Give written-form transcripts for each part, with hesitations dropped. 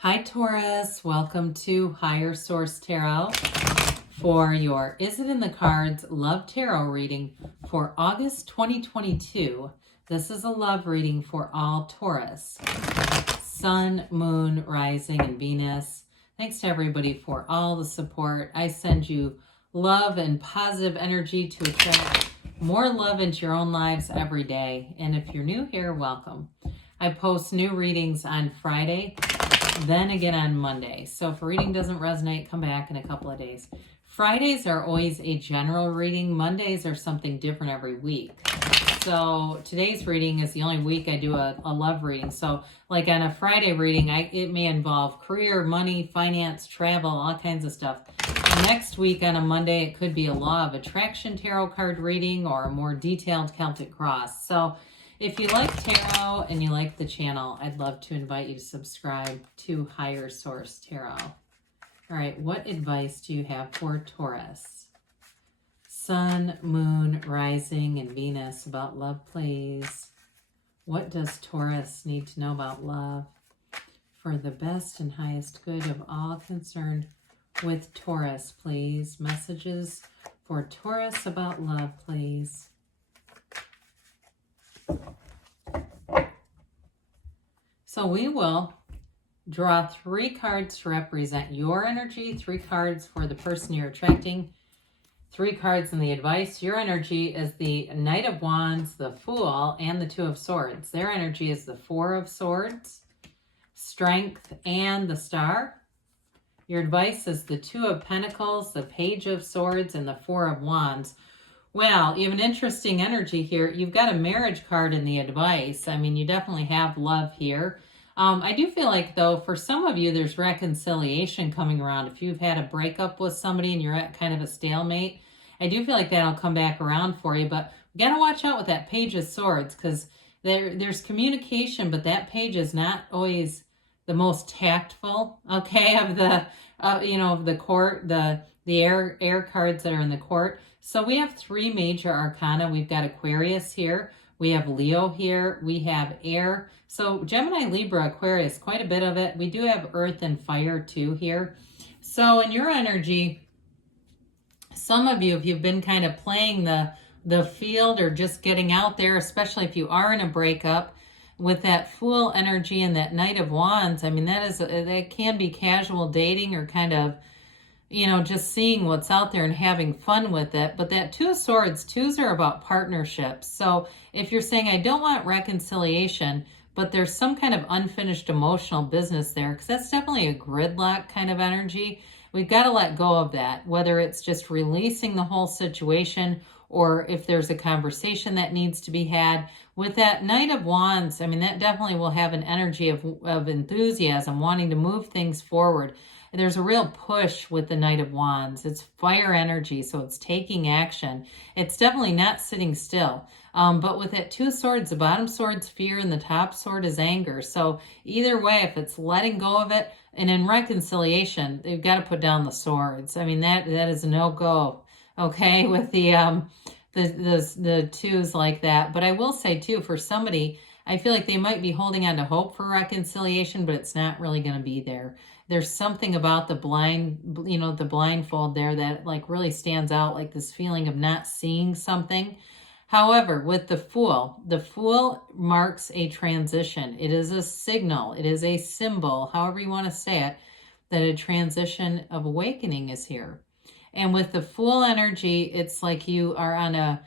Hi Taurus, welcome to Higher Source Tarot for your Is It in the Cards Love Tarot reading for August 2022. This is a love reading for all Taurus, Sun, Moon, Rising, and Venus. Thanks to everybody for all the support. I send you love and positive energy to attract more love into your own lives every day. And if you're new here, welcome. I post new readings on Friday, then again on Monday. So if a reading doesn't resonate, come back in a couple of days. Fridays are always a general reading. Mondays are something different every week. So today's reading is the only week I do a love reading. So like on a Friday reading, it may involve career, money, finance, travel, all kinds of stuff. Next week on a Monday, it could be a Law of Attraction tarot card reading or a more detailed Celtic cross. So if you like tarot and you like the channel, I'd love to invite you to subscribe to Higher Source Tarot. All right, what advice do you have for Taurus? Sun, Moon, Rising, and Venus about love, please. What does Taurus need to know about love for the best and highest good of all concerned with Taurus, please? Messages for Taurus about love, please. So we will draw 3 cards to represent your energy, 3 cards for the person you're attracting, 3 cards in the advice. Your energy is the Knight of Wands, the Fool, and the 2 of Swords. Their energy is the 4 of Swords, Strength, and the Star. Your advice is the 2 of Pentacles, the Page of Swords, and the 4 of Wands. Well, you have an interesting energy here. You've got a marriage card in the advice. I mean, you definitely have love here. I do feel like, though, for some of you, there's reconciliation coming around. If you've had a breakup with somebody and you're at kind of a stalemate, I do feel like that'll come back around for you. But we got to watch out with that Page of Swords because there's communication, but that page is not always the most tactful, okay, of the, of the court, the air cards that are in the court. So we have 3 major arcana. We've got Aquarius here. We have Leo here. We have air. So Gemini, Libra, Aquarius, quite a bit of it. We do have earth and fire too here. So in your energy, some of you, if you've been kind of playing the field or just getting out there, especially if you are in a breakup, with that Fool energy and that Knight of Wands, I mean, that can be casual dating or kind of, just seeing what's out there and having fun with it. But that 2 of Swords, 2s are about partnerships. So if you're saying, I don't want reconciliation, but there's some kind of unfinished emotional business there, because that's definitely a gridlock kind of energy. We've got to let go of that, whether it's just releasing the whole situation or if there's a conversation that needs to be had. With that Knight of Wands, I mean, that definitely will have an energy of enthusiasm, wanting to move things forward. There's a real push with the Knight of Wands. It's fire energy, so it's taking action. It's definitely not sitting still. But with that 2 of Swords, the bottom sword's fear and the top sword is anger. So either way, if it's letting go of it, and in reconciliation, you've got to put down the swords. I mean, that is a no-go, okay, with the 2s like that. But I will say, too, for somebody, I feel like they might be holding on to hope for reconciliation, but it's not really going to be there. There's something about the blindfold there that like really stands out, like this feeling of not seeing something. However, with the Fool marks a transition. It is a signal. It is a symbol, however you want to say it, that a transition of awakening is here. And with the Fool energy, it's like you are on a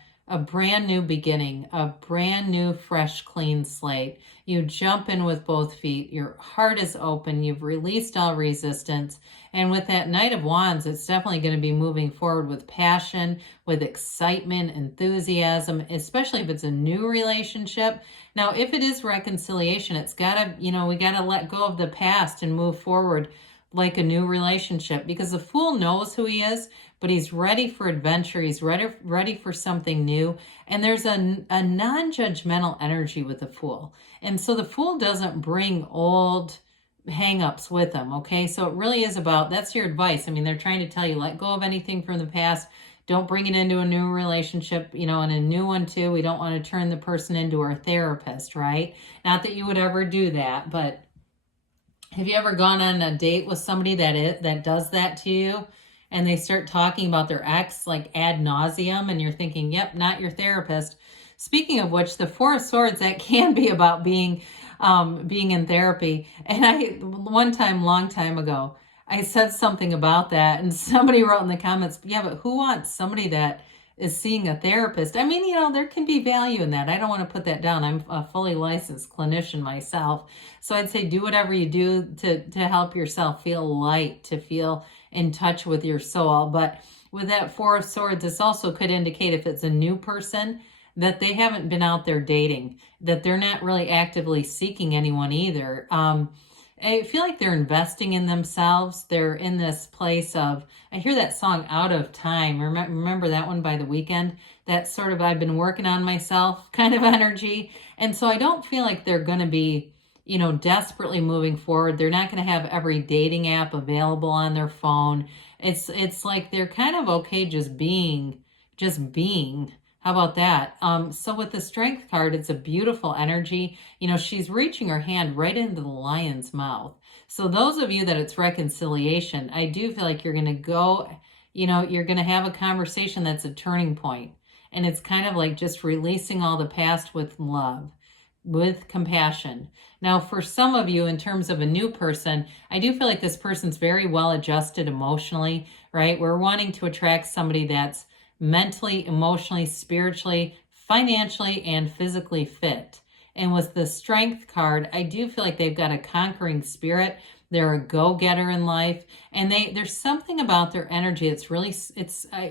brand new beginning, a brand new, fresh, clean slate. You jump in with both feet. Your heart is open. You've released all resistance. And with that Knight of Wands, it's definitely going to be moving forward with passion, with excitement, enthusiasm, especially if it's a new relationship. Now, if it is reconciliation, it's got to, we got to let go of the past and move forward like a new relationship, because the Fool knows who he is, but he's ready for adventure. He's ready for something new. And there's a non-judgmental energy with the Fool. And so the Fool doesn't bring old hang-ups with him, okay? So it really is about, that's your advice. I mean, they're trying to tell you, let go of anything from the past. Don't bring it into a new relationship, and a new one too. We don't want to turn the person into our therapist, right? Not that you would ever do that, but Have you ever gone on a date with somebody that does that to you, and they start talking about their ex like ad nauseum, and you're thinking, yep, not your therapist. Speaking of which, the Four of Swords, that can be about being in therapy. And one time, long time ago, I said something about that, and somebody wrote in the comments, yeah, but who wants somebody that is seeing a therapist? I mean, there can be value in that. I don't want to put that down. I'm a fully licensed clinician myself. So I'd say do whatever you do to help yourself feel light, to feel in touch with your soul. But with that Four of Swords, this also could indicate, if it's a new person, that they haven't been out there dating, that they're not really actively seeking anyone either. I feel like they're investing in themselves. They're in this place of, I hear that song Out of Time. Remember that one by The Weeknd? That sort of, I've been working on myself kind of energy. And so I don't feel like they're going to be, desperately moving forward. They're not going to have every dating app available on their phone. It's like they're kind of okay just being. How about that? So with the Strength card, it's a beautiful energy. She's reaching her hand right into the lion's mouth. So those of you that it's reconciliation, I do feel like you're going to go, you're going to have a conversation that's a turning point. And it's kind of like just releasing all the past with love, with compassion. Now, for some of you, in terms of a new person, I do feel like this person's very well adjusted emotionally, right? We're wanting to attract somebody that's mentally, emotionally, spiritually, financially, and physically fit. And with the Strength card, I do feel like they've got a conquering spirit. They're a go-getter in life. And there's something about their energy that's really,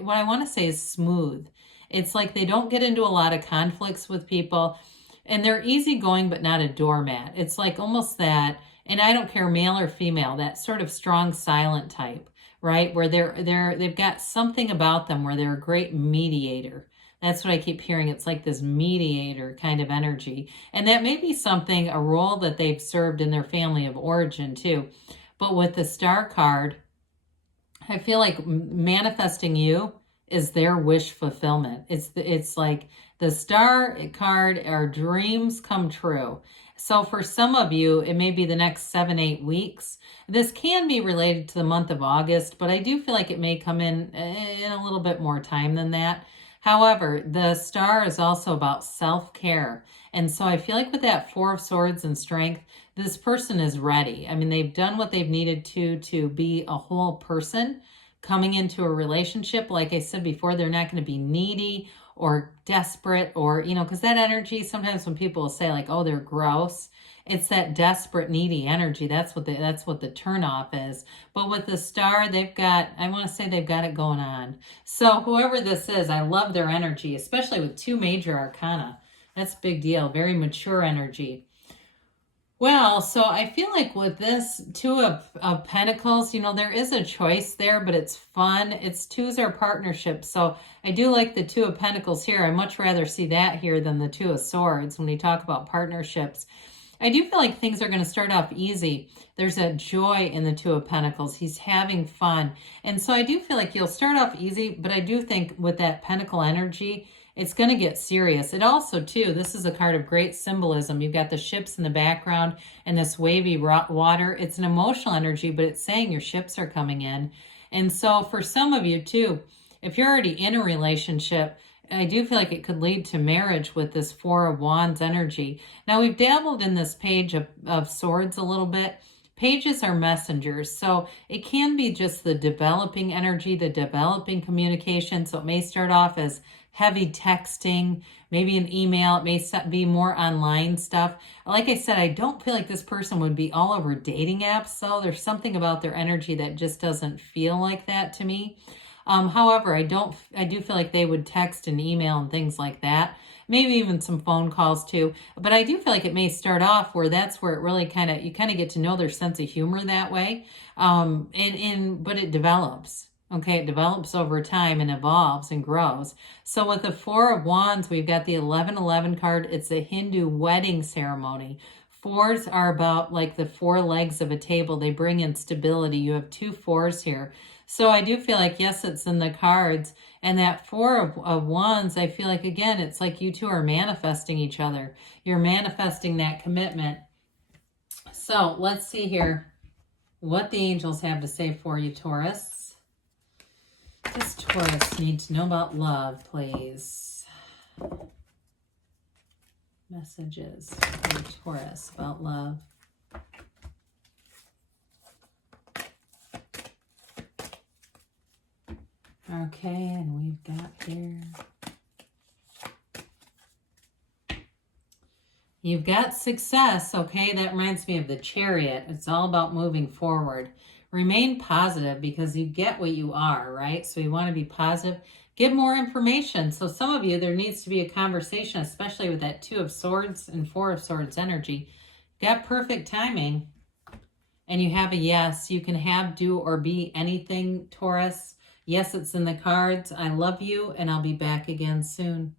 what I want to say is smooth. It's like they don't get into a lot of conflicts with people. And they're easygoing, but not a doormat. It's like almost that, and I don't care male or female, that sort of strong, silent type, right? Where they've got something about them where they're a great mediator. That's what I keep hearing. It's like this mediator kind of energy. And that may be something, a role that they've served in their family of origin too. But with the Star card, I feel like manifesting you is their wish fulfillment. It's like the Star card, our dreams come true. So for some of you, it may be the next 7-8 weeks. This can be related to the month of August, but I do feel like it may come in a little bit more time than that. However, the Star is also about self-care. And so I feel like with that Four of Swords and Strength, this person is ready. I mean, they've done what they've needed to be a whole person coming into a relationship. Like I said before, they're not going to be needy or desperate, or, because that energy, sometimes when people will say like, oh, they're gross, it's that desperate, needy energy. That's what the turnoff is. But with the Star, I want to say they've got it going on. So whoever this is, I love their energy, especially with 2 major arcana. That's a big deal. Very mature energy. Well, so I feel like with this Two of Pentacles, there is a choice there, but it's fun. It's 2s are partnerships. So I do like the Two of Pentacles here. I much rather see that here than the Two of Swords when we talk about partnerships. I do feel like things are going to start off easy. There's a joy in the Two of Pentacles. He's having fun. And so I do feel like you'll start off easy, but I do think with that Pentacle energy, it's going to get serious. It also, too, this is a card of great symbolism. You've got the ships in the background and this wavy water. It's an emotional energy, but it's saying your ships are coming in. And so for some of you, too, if you're already in a relationship, I do feel like it could lead to marriage with this Four of Wands energy. Now, we've dabbled in this Page of Swords a little bit. Pages are messengers, so it can be just the developing energy, the developing communication. So it may start off as heavy texting, maybe an email. It may be more online stuff. Like I said, I don't feel like this person would be all over dating apps, so there's something about their energy that just doesn't feel like that to me. However, I do feel like they would text and email and things like that. Maybe even some phone calls too. But I do feel like it may start off where that's where it really you kind of get to know their sense of humor that way. But it develops. Okay, it develops over time and evolves and grows. So with the Four of Wands, we've got the 1111 card. It's a Hindu wedding ceremony. 4s are about like the 4 legs of a table. They bring in stability. You have 2 4s here. So I do feel like, yes, it's in the cards. And that Four of Wands, I feel like, again, it's like you two are manifesting each other. You're manifesting that commitment. So let's see here what the angels have to say for you, Taurus. Does Taurus need to know about love, please? Messages for Taurus about love. Okay, and we've got here, you've got success, okay? That reminds me of the Chariot. It's all about moving forward. Remain positive because you get what you are, right? So you want to be positive. Get more information. So some of you, there needs to be a conversation, especially with that 2 of Swords and 4 of Swords energy. Got perfect timing. And you have a yes. You can have, do, or be anything, Taurus. Yes, it's in the cards. I love you, and I'll be back again soon.